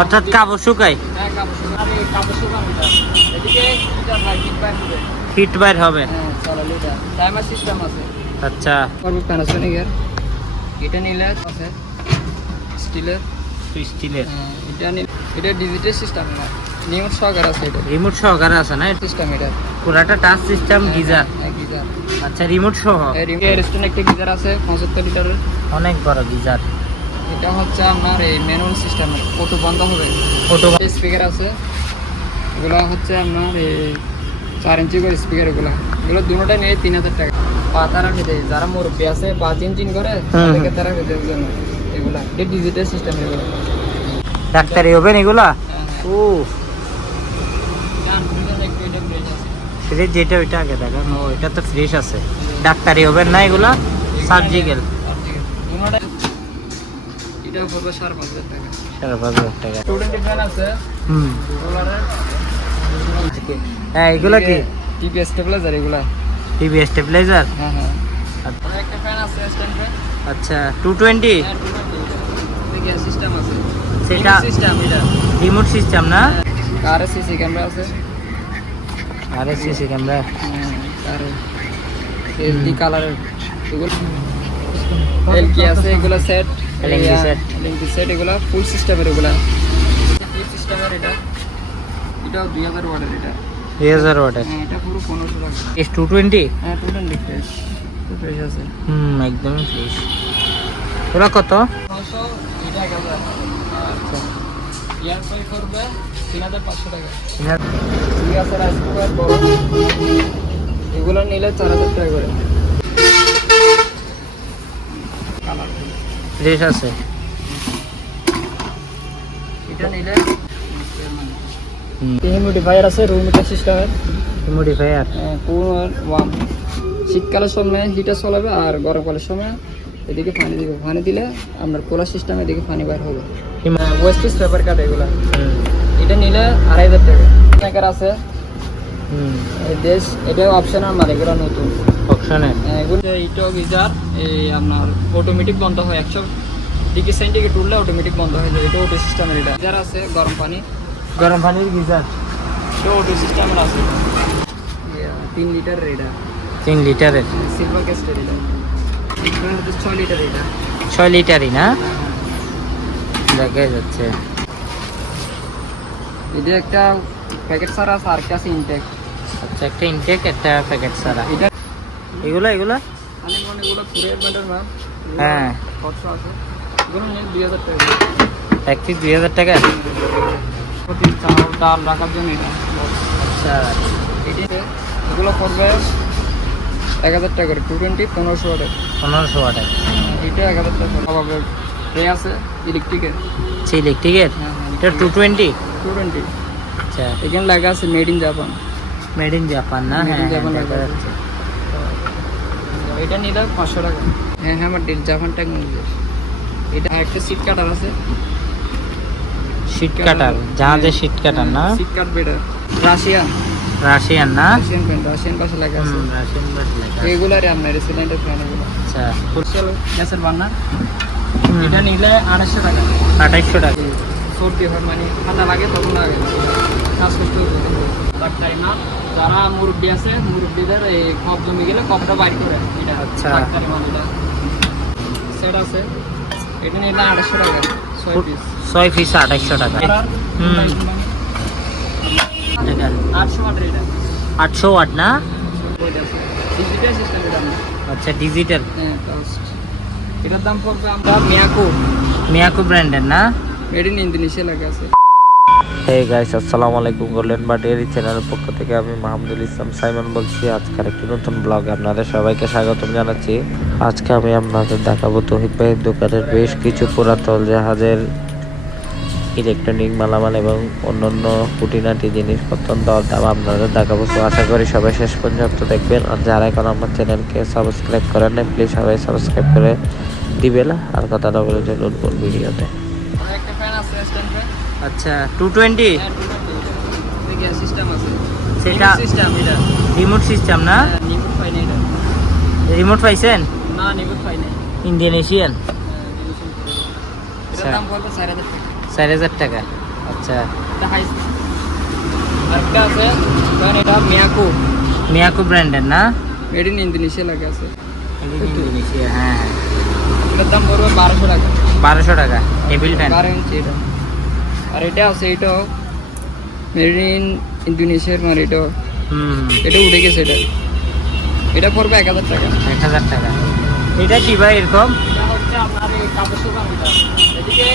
অর্থাৎ কাপড় শুকাই হ্যাঁ হিট বাইর হবে। হ্যাঁ আচ্ছা। এটা নিলে আছে স্টিলের স্টিলের এটা নিলে এটা ডিজিটাল সিস্টেম না। সহকার আছে এটা। রিমোট সহকারে আছে না? সিস্টেম এটা। পুরাটা টাচ সিস্টেম গিজার। হ্যাঁ, গিজার। আচ্ছা রিমোট সহ। এর রেস্টুরেন্ট একটা গিজার আছে লিটারের। অনেক বড় গিজার। এটা হচ্ছে আপনার এই ম্যানুয়াল সিস্টেম অটো বন্ধ হবে। ফটো স্পিকার আছে। এগুলো হচ্ছে আপনার এই চার ইঞ্চি করে স্পিকার এগুলো। এগুলো দুটোটা নিয়ে তিন হাজার টাকা। পাতারা খেতে যারা মুরব্বী আছে পাঁচ ইঞ্চিন করে তাদেরকে তারা খেতে জন্য এগুলা এটা ডিজিটাল সিস্টেম এগুলো। ডাক্তারি হবেন এগুলা? ও। ফ্রিজ যেটা ওইটা আগে দেখান। ও এটা তো ফ্রেশ আছে। ডাক্তারি হবেন না এগুলা? সার্জিক্যাল এটাও পড়বে সাড়ে পাঁচ হাজার টাকা। সাড়ে পাঁচ হাজার টাকা। স্টুডেন্ট ফ্যান আছে? হুম। হ্যাঁ এগুলা কি? টিভি স্টেবিলাইজার এগুলা। টিভি স্টেবিলাইজার হ্যাঁ হ্যাঁ। একটা ফ্যান আছে স্ট্যান্ড ফ্যান আচ্ছা টু টোয়েন্টি সিস্টেম আছে। সেটা সিস্টেম এটা। রিমোট সিস্টেম না? কার সিসি ক্যামেরা আছে। আরে সিসি ক্যামেরা আর এলডি এগুলো এলকি আছে এগুলো সেট এলকি সেট এগুলো ফুল সিস্টেমের এগুলো। ফুল সিস্টেমের এটা। এটাও দুই হাজার ওয়াটের এটা। দুই হাজার ওয়াটের। এটা পুরো পনেরোশো টাকা। এস টু টোয়েন্টি হ্যাঁ ফ্রেশ ফ্রেশ আছে। হুম একদমই ফ্রেশ ওরা কত? নশো এটা এক হাজার। আচ্ছা। করবে তিন হাজার পাঁচশো টাকা। আছে রাইস কুকার বড়। এগুলো নিলে চার হাজার টাকা করে। কালার। ফ্রেশ আছে। এটা নিলে হিউমিডিফায়ার আছে রুম হিটার সিস্টেমের মডিফায়ার কোন শীতকালের সময় হিটার চলাবে আর গরমকালের সময় এদিকে পানি দিবে। পানি দিলে আপনার কোলার সিস্টেম এদিকে পানি বাইর হবে। ওয়েস্টেজ পেপার কাট এগুলো। এটা নিলে আড়াই হাজার টাকা। আছে দেশ এটা অপশনাল মাল এগুলো নতুন। অপশনের এগুলো ইটো গিজার এই আপনার অটোমেটিক বন্ধ হয়। একশো ডিগ্রি সেন্টিগ্রেড উঠলে অটোমেটিক বন্ধ হয়ে যায়। এটা অটো সিস্টেমের এটা। গিজার আছে গরম পানি। গরম পানির গিজার এটা অটো সিস্টেমের আছে। তিন লিটারের এটা। তিন লিটারের? সিলভার ক্যাস্টের এটা। এটা ছয় লিটার এটা। ছয় লিটারই না? দেখা যাচ্ছে। এটা একটা প্যাকেট সারা আর একটা আছে ইনটেক আচ্ছা একটা ইনটেক একটা প্যাকেট সারা এটা এগুলো এগুলো? আমি মনে এগুলো কুরিয়ার ব্যান্ডের মাল হ্যাঁ। খরচা আছে। এগুলো নিয়ে দুই হাজার টাকা। এক পিস দুই হাজার টাকা? প্রতি চাল ডাল রাখার জন্য এটা। আচ্ছা। এটি এগুলো পড়বে এক হাজার টাকা টু টোয়েন্টি পনেরোশো পনেরোশো ওয়াটের এটা এক হাজার টাকা ট্রে আছে ইলেকট্রিকের আচ্ছা ইলেকট্রিকের হ্যাঁ হ্যাঁ এটা টু টোয়েন্টি টু টোয়েন্টি আচ্ছা। এখানে লাগা আছে made in Japan made in Japan না? হ্যাঁ হ্যাঁ, Japan দেখা এটা নিলে পাঁচশো টাকা। হ্যাঁ হ্যাঁ আমার ডিল জাপান টেকনোলজি এটা একটা সিট কাটার আছে। Sheet cutter? জাহাজের সিট কাটার না? সিট কাটবে এটা রাশিয়ান। রাশিয়ান না? রাশিয়ান পেন রাশিয়ান ভাষা লেখা আছে। রাশিয়ান বাস লেখা আছে। এগুলারে আপনার সিলিন্ডার ফ্যান এগুলো। আচ্ছা। ফুলসেল গ্যাসের বান্না। হুম, এটা নিলে আড়াইশো টাকা। আঠাইশশো টাকা। সর্দি হয় মানে ঠান্ডা লাগে তখন লাগে শ্বাসকষ্ট ডাক্তারি না। যারা মুরব্বী আছে মুরব্বীদের এই কপ জমে গেলে কপটা বাইর করে। এটা আচ্ছা। ডাক্তারি মাল সেট আছে। এটা টাকা ছয় পিস টাকা। হুম। আটশো ওয়াটের এটা। আটশো ওয়াট না? ডিজিটাল সিস্টেম এটা আচ্ছা ডিজিটাল হ্যাঁ এটার দাম পড়বে আমরা মিয়াকো মিয়াকো ব্র্যান্ডের না? মেড ইন ইন্দোনেশিয়া লাগে আছে। গাইস আসসালামু আলাইকুম গোল্ডেন বা ডেয়ারি চ্যানেলের পক্ষ থেকে আমি মাহমুদুল ইসলাম সাইমন বলছি। আজকের একটি নতুন ব্লগে আপনাদের সবাইকে স্বাগতম জানাচ্ছি। আজকে আমি আপনাদের দেখাবো তহিদ ভাইয়ের দোকানের বেশ কিছু পুরাতন জাহাজের ইলেকট্রনিক মালামাল এবং অন্যান্য খুঁটিনাটি জিনিসপত্র দর দাম আপনাদের দেখাবো। তো আশা করি সবাই শেষ পর্যন্ত দেখবেন। আর যারা এখন আমার চ্যানেলকে সাবস্ক্রাইব করেন না প্লিজ সবাই সাবস্ক্রাইব করে দিবেন। আর কথাটা বলে চলুন ভিডিওতে। আচ্ছা টু টোয়েন্টি সিস্টেম আছে। সেটা রিমোট সিস্টেম না? রিমোট পাইছেন না নিবুট পাই না ইন্ডিয়ান এশিয়ান চার হাজার টাকা। আচ্ছা। আরেকটা আছে ধরেন এটা মিয়াকু। মিয়াকো ব্র্যান্ডের না? মেড ইন ইন্দোনেশিয়া লাগে আছে। ইন্দোনেশিয়া হ্যাঁ হ্যাঁ। এটার দাম পড়বে বারোশো টাকা। বারোশো টাকা। টেবিল ফ্যান বারো ইঞ্চি এটা। আর এটা আছে এটাও মেড ইন ইন্দোনেশিয়ার মানে এটাও হুম এটা উঠে গেছে এটা এটা পড়বে এক হাজার টাকা এক হাজার টাকা এটা কি ভাই এরকম এটা এটা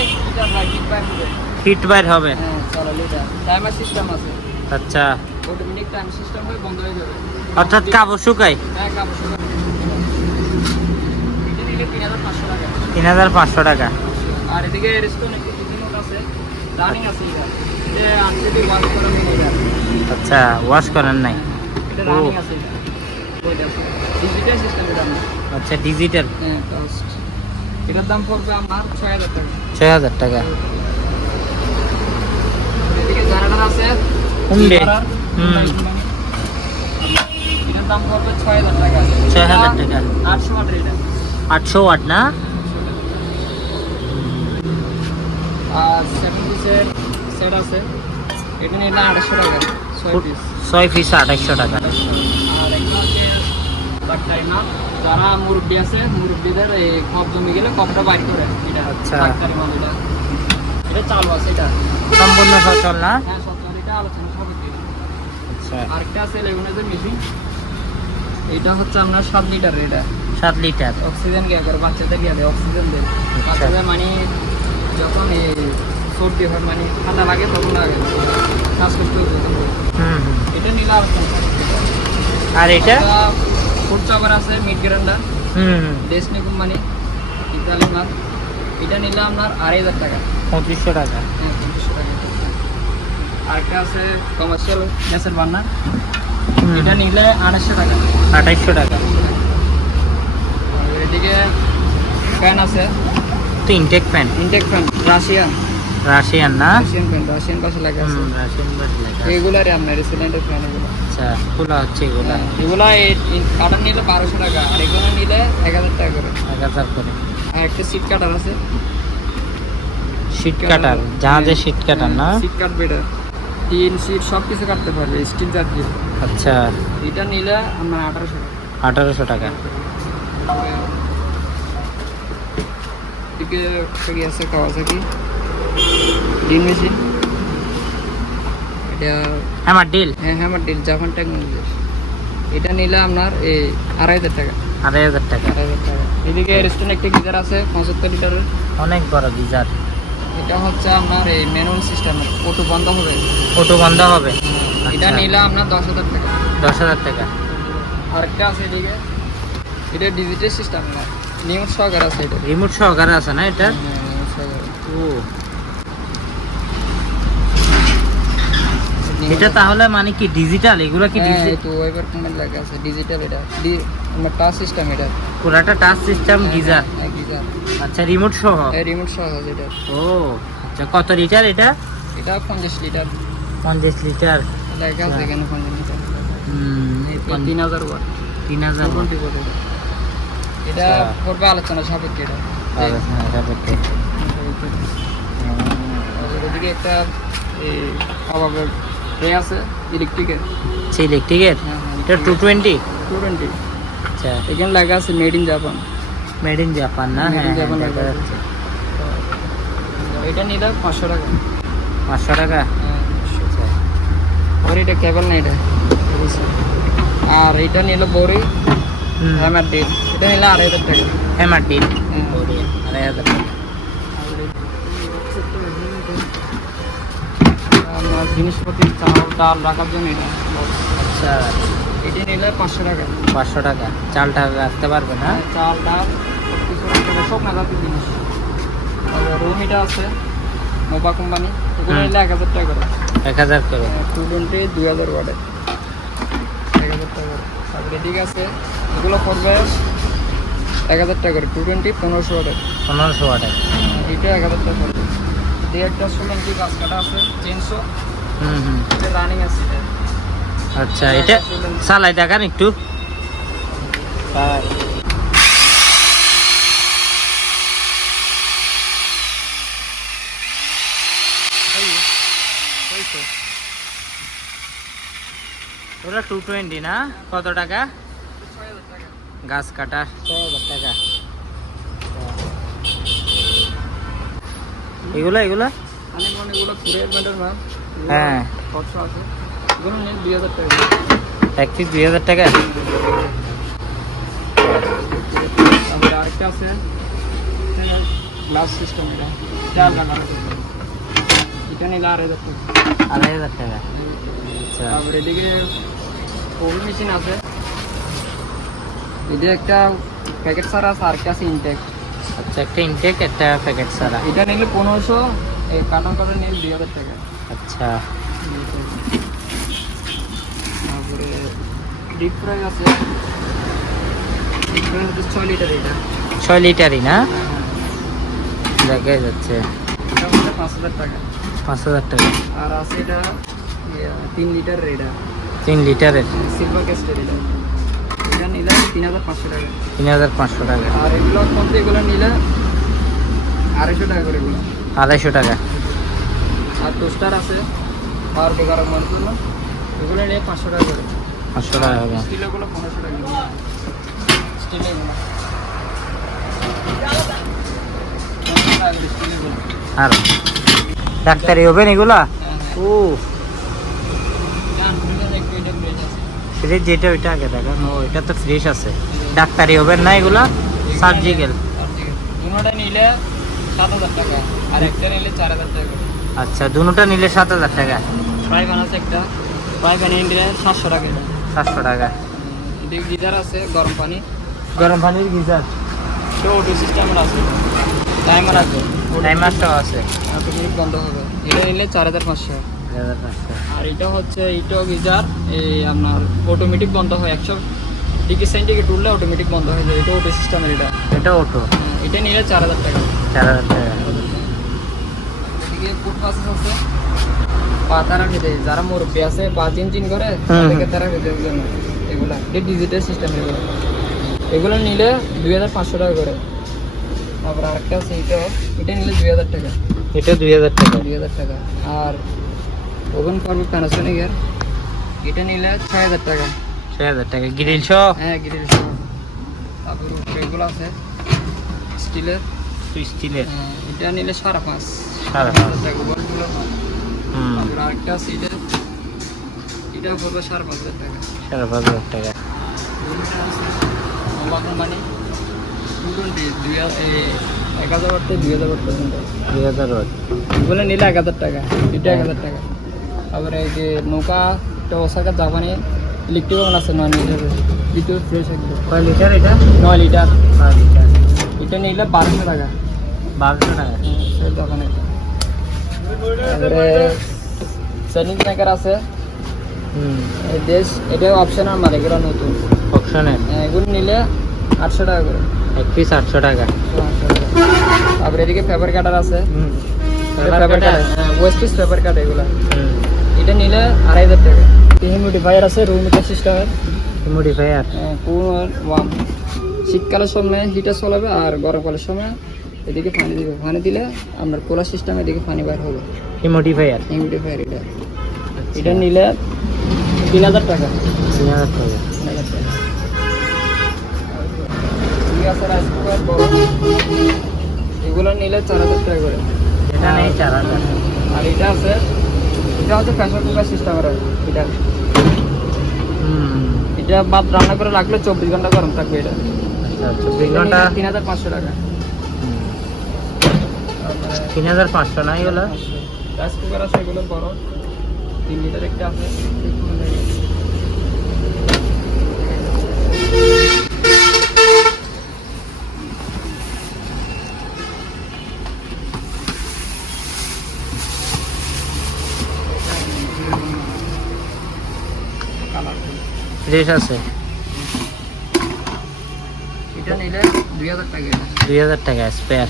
হিট বাইর হবে হ্যাঁ চালালে এটা টাইমার সিস্টেম আছে আচ্ছা অটোমেটিক টাইম সিস্টেম হয়ে বন্ধ হয়ে যাবে অর্থাৎ কাপড় হ্যাঁ এটা টাকা তিন হাজার পাঁচশো টাকা আর এদিকে রেস্টুরেন্ট একটু দুটি নোট আছে রানিং আছে এটা। এটা ওয়াশ করা মিলে যায় আচ্ছা ওয়াশ করেন নাই। এটা রানিং আছে ডিজিটাল সিস্টেম আচ্ছা ডিজিটাল হ্যাঁ এটার দাম পড়বে আমার ছয় হাজার টাকা। ছয় হাজার টাকা। এদিকে জানালার আছে Hyundai। Hyundai হুম। এটার দাম পড়বে ছয় হাজার টাকা। ছয় হাজার টাকা। আটশো ওয়াটের এটা। আটশো ওয়াট না আর সেভেন পিসের সেট আছে। এটা নিলে টাকা। ছয় পিস ছয় পিস টাকা। আর একটা হচ্ছে ডাক্তারি না যারা মুরব্বী আছে মুরব্বীদের এই কপ জমে গেলে কপটা বাইর করে। এটা আচ্ছা। মাল এটা এটা চালু আছে এটা। সম্পূর্ণ সচল না? হ্যাঁ এটা আলোচনা সব আচ্ছা। আরেকটা আছে লেগুনেজের মেশিন এটা হচ্ছে আপনার সাত লিটার এটা। সাত লিটার অক্সিজেন গিয়া করে বাচ্চাদের গিয়া দেয় অক্সিজেন দেয়। বাচ্চাদের মানে যখন এই সর্দি হয় মানে ঠান্ডা লাগে তখন লাগে শ্বাসকষ্ট। হুম। এটা নিলে আর এটা? ফুড চাবার আছে মিড গ্রাইন্ডার হুম ডেসনি কোম্পানি ইতালি মাল। এটা নিলে আপনার আড়াই হাজার টাকা। পঁচিশশো টাকা। হ্যাঁ পঁচিশশো টাকা। আরেকটা আছে কমার্শিয়াল গ্যাসের বান্নার হুম। এটা নিলে আড়াইশো টাকা। আঠাইশশো টাকা। এদিকে ফ্যান আছে। তো intake fan intake fan Russian Russian না? রাশিয়ান ফ্যান রাশিয়ান পাশে লাগা আছে। রাশিয়ান লেখা আছে। এগুলারই আপনার সিলিন্ডার ফ্যান এগুলো। আচ্ছা খোলা হচ্ছে এগুলা। এগুলা কাটার নিলে বারোশো টাকা আর এগুলো নিলে এক হাজার টাকা করে। এক হাজার করে। আর একটা সিট কাটার আছে। শীট কাটার জাহাজের শীট কাটার না? সিট কাটবে এটা টিন সিট সব কিছু কাটতে পারবে স্টিল জাতীয়। আচ্ছা। এটা নিলে আপনার আঠারোশো টাকা। আঠারোশো টাকা। এদিকে কি আছে কাওয়াসাকি। ডিল মেশিন এটা আমার ডিল হ্যাঁ হ্যাঁ আমার ডিল জাপান টেকনোলজি এটা নিলে আপনার এই আড়াই হাজার টাকা। আড়াই হাজার টাকা। আড়াই হাজার টাকা। এদিকে রেস্টুরেন্ট একটি গিজার আছে পঁচাত্তর লিটারের। অনেক বড় গিজার। এটা হচ্ছে আপনার এই ম্যানুয়াল সিস্টেম অটো বন্ধ হবে। অটো বন্ধ হবে? এটা আচ্ছা। নিলে আপনার দশ হাজার টাকা। দশ হাজার টাকা। আরেকটা আছে এদিকে। এটা ডিজিটাল সিস্টেম না নিউজ সহকার আছে এটা। রিমোট সহকারে আছে না এটা? হ্যাঁ। ও। এটা তাহলে মানে কি ডিজিটাল এগুলো কি হ্যাঁ, ডিজিটাল এই তো ওয়েবার কোম্পানি লাগা আছে ডিজিটাল এটা। ডি- আমার টাচ সিস্টেম এটা। পুরাটা টাচ সিস্টেম গিজার। হ্যাঁ, গিজার। আচ্ছা রিমোট সহ? এই রিমোট সহ আছে এটা। ও আচ্ছা কত লিটার এটা? এটা পঞ্চাশ লিটার পঞ্চাশ লিটার লেখা আছে এখানে পঞ্চাশ লিটার হুম এই এই পঞ্চ- তিন হাজার ওয়াট তিন হাজার টোয়েন্টি ওয়াট এটা। এটা আচ্ছা। পড়বে আলোচনা সাপেক্ষে এটা। হ্যাঁ, করতে। আর ওদিকে একটা এই অভাবের এ আছে ইলেকট্রিকের আচ্ছা ইলেকট্রিকের হ্যাঁ এটা টু টোয়েন্টি টু টোয়েন্টি আচ্ছা। এখানে লেখা আছে made in Japan made in Japan না? হ্যাঁ হ্যাঁ, Japan দেখা লেখা এটা নিলে পাঁচশো টাকা। পাঁচশো টাকা? হ্যাঁ আচ্ছা। আর এটা কেবল না এটা আর এটা নিলে বড়ি হ্যামার ডিল এটা নিলে আড়াই হাজার টাকা। হ্যামার ডিল হ্যাঁ। আড়াই হাজার টাকা। আমার জিনিসপত্র চাল ডাল রাখার জন্য এটা। আচ্ছা। এটা নিলে পাঁচশো টাকা। পাঁচশো টাকা। চালটা রাখতে পারবে না? হ্যাঁ, চাল ডাল সব কিছু রাখতে হবে, সব নাগাদের জিনিস। তারপরে রুম এটা আছে মোবা কোম্পানি ওগুলো নিলে এক হাজার টাকা করে। এক হাজার করে। টু টোয়েন্টি দুই হাজার ওয়াটে এক হাজার টাকা করে। তারপরে এদিকে আছে এগুলো পড়বে এক হাজার টাকা করে। টু টোয়েন্টি পনেরোশো ওয়াটে পনেরোশো ওয়াটের এইটা এক হাজার টাকা পড়বে এদিকে একটা ষোলো কি গাছ কাটা আছে তিনশো। হুম হুম রানিং আছে। আচ্ছা এটা চালাই দেখান একটু। ওটা টু টোয়েন্টি না? কত টাকা? গাছ কাটা। ছয় হাজার টাকা এগুলো এগুলো অনেক অনেকগুলো মাল হ্যাঁ। দুই হাজার টাকা এক পিস দুই হাজার টাকা। তারপরে আরেকটা আছে গ্লাস সিস্টেম এটা এটা নিলে আড়াই হাজার টাকা। আড়াই হাজার টাকা আচ্ছা। তারপরে এদিকে কোভিড মেশিন আছে এটা একটা প্যাকেট আছে ইনটেক আচ্ছা একটা ইনটেক একটা প্যাকেট সারা এটা নিলে পনেরোশো এই কার্টন নিলে দুই হাজার টাকা। আচ্ছা। তারপরে ডিপ ফ্রাই আছে। ছয় লিটার এটা। ছয় লিটারই না? দেখা যাচ্ছে। পাঁচ হাজার টাকা। পাঁচ হাজার টাকা। আর আছে এটা ইয়ে, তিন লিটার এটা। তিন লিটারের সিলভার ক্যাস্টের এটা। এটা নিলে তিন হাজার পাঁচশো টাকা। তিন হাজার পাঁচশো টাকা। আর এগুলোর মধ্যে এগুলো নিলে আড়াইশো টাকা করে এগুলো। আড়াইশো টাকা। আর টোস্টার আছে পাওয়ার মাল জন্য। এগুলো নিয়ে পাঁচশো টাকা করে। পাঁচশো টাকা হবে। স্টিলেরগুলো পনেরোশো টাকা স্টিলেরগুলো আর ডাক্তারি হবেন এগুলা? ও ফ্রিজ যেটা ওইটা আগে দেখেন ও এটা তো ফ্রেশ আছে। ডাক্তারি হবেন না এগুলা? সার্জিক্যাল দুটোটা নিলে সাত হাজার টাকা। আর একটা নিলে চার হাজার টাকা আচ্ছা দুটোটা নিলে সাত হাজার টাকা। ফ্রাই প্যান আছে একটা। ফ্রাই প্যান নিলে সাতশো টাকা সাতশো টাকা। গিজার আছে গরম পানি। গরম পানির গিজার। তো অটো সিস্টেমের আছে। টাইমার আছে। টাইমারটাও আছে। অটোমেটিক বন্ধ হবে। এটা নিলে চার হাজার পাঁচশো। আর এটা হচ্ছে ইটো গিজার। এই আপনার অটোমেটিক বন্ধ হয় একশো। ডিগ্রি সেন্টিগ্রেড উঠলে অটোমেটিক বন্ধ হয়ে যায়। এটা অটো সিস্টেমের এটা। এটা অটো এটা নিলে চার হাজার টাকা। চার হাজার টাকা। প্রসেস আছে পা তারা খেতে যারা মুরব্বী আছে পা চিন চিন করে তাদেরকে তারা খেতে জন্য। এগুলা এটা ডিজিটাল সিস্টেম এগুলো। এগুলো নিলে দুই হাজার পাঁচশো টাকা করে। তারপর আরেকটা আছে এটাও এটা নিলে দুই হাজার টাকা। এটা দুই হাজার টাকা। দুই হাজার টাকা। আর ওভেন করবে প্যানাসোনিকের এটা নিলে ছয় হাজার টাকা। ছয় হাজার টাকা। গ্রিল সহ? হ্যাঁ গ্রিল তারপর এগুলো আছে স্টিলের স্টিলের এটা নিলে সাড়ে পাঁচ। সাড়ে পাঁচ আরেকটা আছে এটা এটাও সাড়ে পাঁচ হাজার টাকা। সাড়ে পাঁচ হাজার টাকা। মানে হাজার এক হাজার দুই হাজার পর্যন্ত। দুই হাজার ওয়াট এগুলো নিলে এক হাজার টাকা এটা এক হাজার টাকা। তারপরে এই যে নৌকা একটা ওসাকা জাপানি ইলেকট্রিক আছে নয় লিটার। দ্বিতীয় ফ্রেশ একদম। কয় লিটার এটা? নয় লিটার। ছয় লিটার। এটা নিলে বারোশো টাকা। বারোশো টাকা। সেই দোকানে তারপরে চাইনিজ মেকার আছে। হুম। দেশ এটা অপশনাল মাল এগুলো নতুন। অপশনের হ্যাঁ, এগুলো নিলে আটশো টাকা করে। এক পিস আটশো টাকা। তারপরে এদিকে পেপার কাটার আছে। Paper cutter waste piece paper cut এগুলো। এটা নিলে আড়াই হাজার টাকা। হিউমিডিফায়ার আছে রুম সিস্টেমের মডিফায়ার ওয়ান শীতকালের সময় হিটার চলাবে আর গরমকালের সময় এদিকে পানি দিবে। পানি দিলে আপনার কোলার সিস্টেম এদিকে পানি বার হবে। মডিফায়ার হিউমিডিফায়ার এটা এটা নিলে তিন হাজার টাকা। তিন হাজার টাকা। তিন হাজার টাকা ঠিক আছে রাইস কুকার বড় এগুলো নিলে চার হাজার টাকা করে। এটা নেই চার হাজার। আর এটা আছে এটা হচ্ছে প্রেশার কুকার সিস্টেমের এটা। হুম। এটা ভাত রান্না করে রাখলে চব্বিশ ঘণ্টা গরম থাকবে এটা। আচ্ছা চব্বিশ ঘণ্টা তিন হাজার পাঁচশো টাকা। তিন হাজার পাঁচশো না এগুলো রাইস কুকার আছে এগুলো বড়। তিন লিটার একটা আছে। ফ্রেশ আছে। এটা নিলে দুই হাজার টাকা। দুই হাজার টাকা স্পেয়ার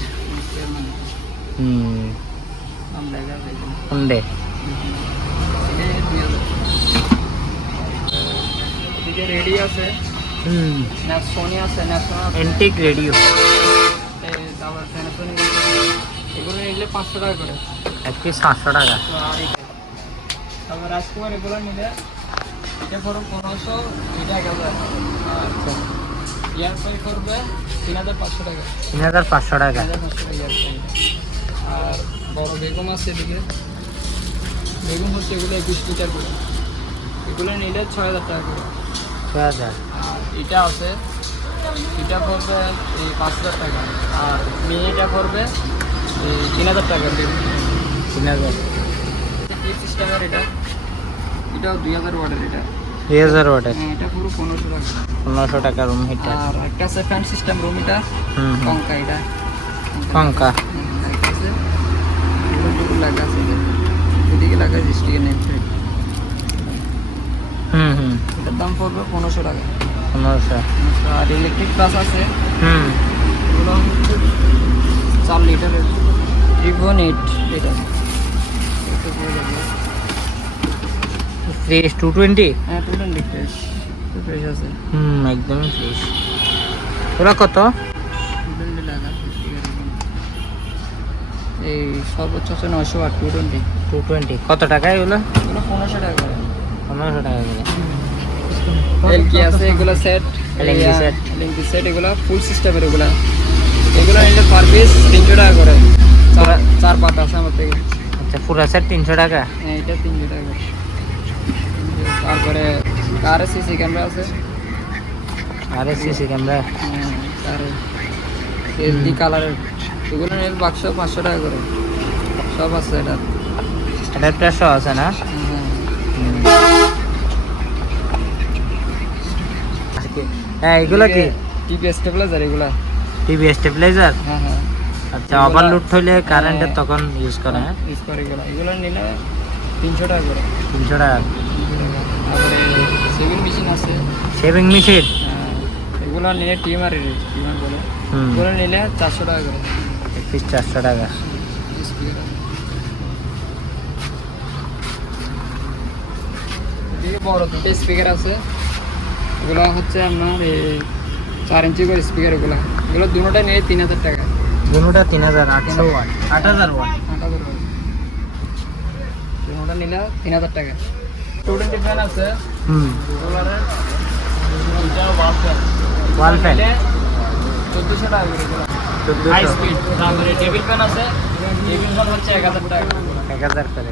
এদিকে রেডি আছে হুম সোনি আছে ন্যাশনাল এন্টিক রেডিও তারপর এগুলো নিলে পাঁচশো টাকা করে। এক পিস পাঁচশো টাকা। তো আর এটা রাজকুমার এগুলো নিলে এটা পড়ো পনেরোশো এটা এক হাজার আচ্ছা। করবে তিন হাজার পাঁচশো টাকা। তিন হাজার পাঁচশো টাকা। তিন হাজার পাঁচশো টাকা আর বড় বেগম আছে এদিকে। বেগম হচ্ছে এগুলো একুশ লিটার করে। এগুলো নিলে ছয় হাজার টাকা করে। ছয় হাজার? আর এটা আছে এটা করবে এই পাঁচ হাজার টাকা। আর মিনিটা করবে এই তিন হাজার টাকা তিন হাজার। সিস্টেমের এটা। এটাও দুই হাজার ওয়াটের এটা। দুই হাজার ওয়াটের। হ্যাঁ, এটা পুরো পনেরোশো টাকা। পনেরোশো টাকা রুম হিটার আর একটা আছে ফ্যান সিস্টেম রুম হুম। কঙ্কা এটা। কঙ্কা হুম, একটা আছে এগুলো টুকু লাগা আছে। এদিকে লাগা আছে স্টিকের নেম প্লেট হুম হুম। এটার দাম পড়বে পনেরোশো টাকা। পনেরোশো। আর ইলেকট্রিক বাস আছে। হুম। এগুলো হচ্ছে চার লিটারের। Rivon eight litre. Fresh two twenty হ্যাঁ টু টোয়েন্টি ফ্রেশ ফ্রেশ আছে। হুম একদমই ফ্রেশ ওরা কত? এই সর্বোচ্চ আছে নয়শো আর টু টোয়েন্টি টু টোয়েন্টি কত টাকা এগুলো? এগুলো পনেরোশো টাকা করে। পনেরোশো টাকা করে। এলকি আছে এগুলো সেট সেট এগুলো ফুল সিস্টেমের এগুলো। এগুলো নিলে পার পিস তিনশো টাকা করে। চার পাতা আছে আমার থেকে। আচ্ছা পুরো সেট তিনশো টাকা? হ্যাঁ এটা তিনশো টাকা তারপরে কারে সিসি ক্যামেরা আছে। আর সিসি ক্যামেরা হ্যাঁ কারে এসডি কালারের এগুলো নিলে বাক্স পাঁচশো টাকা করে। সব আছে এটা। অ্যাডাপ্টারসও আছে না? হ্যাঁ এগুলো কি? টিপি স্টেবিলাইজার এগুলা। TV stabiliser? হ্যাঁ হ্যাঁ। আচ্ছা ওভারলোড হইলে কারেন্টের। তখন ইউজ করে হ্যাঁ ইউজ করে এগুলো। এগুলো নিলে তিনশো টাকা করে। তিনশো টাকা। সেভিং মেশিন আছে। শেভিং মেশিন হ্যাঁ, এগুলো নিলে টিমার টিমার বলে। এগুলো নিলে চারশো টাকা করে। পিস চারশো টাকা। স্পিকার বড় দুটো স্পিকার আছে। এগুলো হচ্ছে আপনার এই চার ইঞ্চি করে স্পিকার এগুলো। এগুলো দুটোটা নিয়ে তিন হাজার টাকা। দুটা তিন হাজার আটশো ওয়াট আট হাজার ওয়াট। আট হাজার করে দুটোটা নিলে তিন হাজার টাকা। টু টোয়েন্টি ফ্যান আছে। হুম। ওয়াল ফ্যান চোদ্দোশো টাকা হাই স্পিড তারপরে টেবিল ফ্যান আছে টেবিল ফ্যান হচ্ছে এক হাজার টাকা। এক হাজার করে।